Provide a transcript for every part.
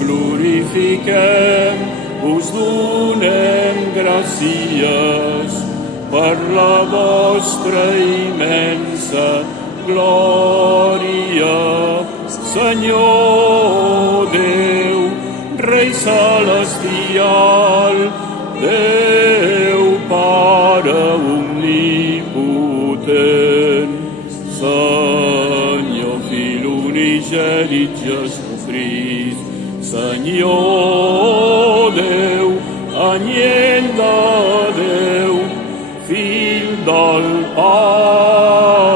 glorifiquem, us donem gràcies per la vostra immensa glòria. Senyor Déu, Rei celestial, Déu Pare omnipotent, Senyor Fill unigènit Jesucrist, Senyor Déu, anyell de Déu, Fill del Pare,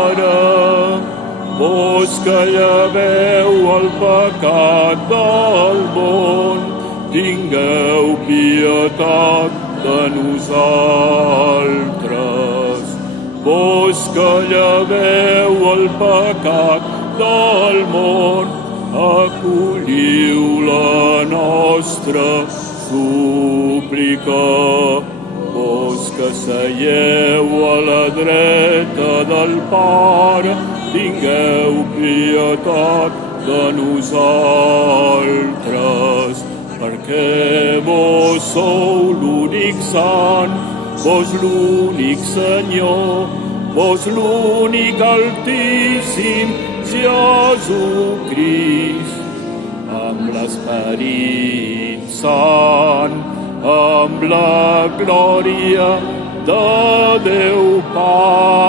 vos que lleveu el pecat del món, tingueu pietat de nosaltres. Vos que lleveu el pecat del món, acolliu la nostra súplica. Vos que seieu a la dreta del Pare, tingueu pietat de nosaltres, perquè vos sou l'únic sant, vos l'únic Senyor, vos l'únic Altíssim Jesucrist, amb l'Esperit Sant, amb la glòria de Déu Pare.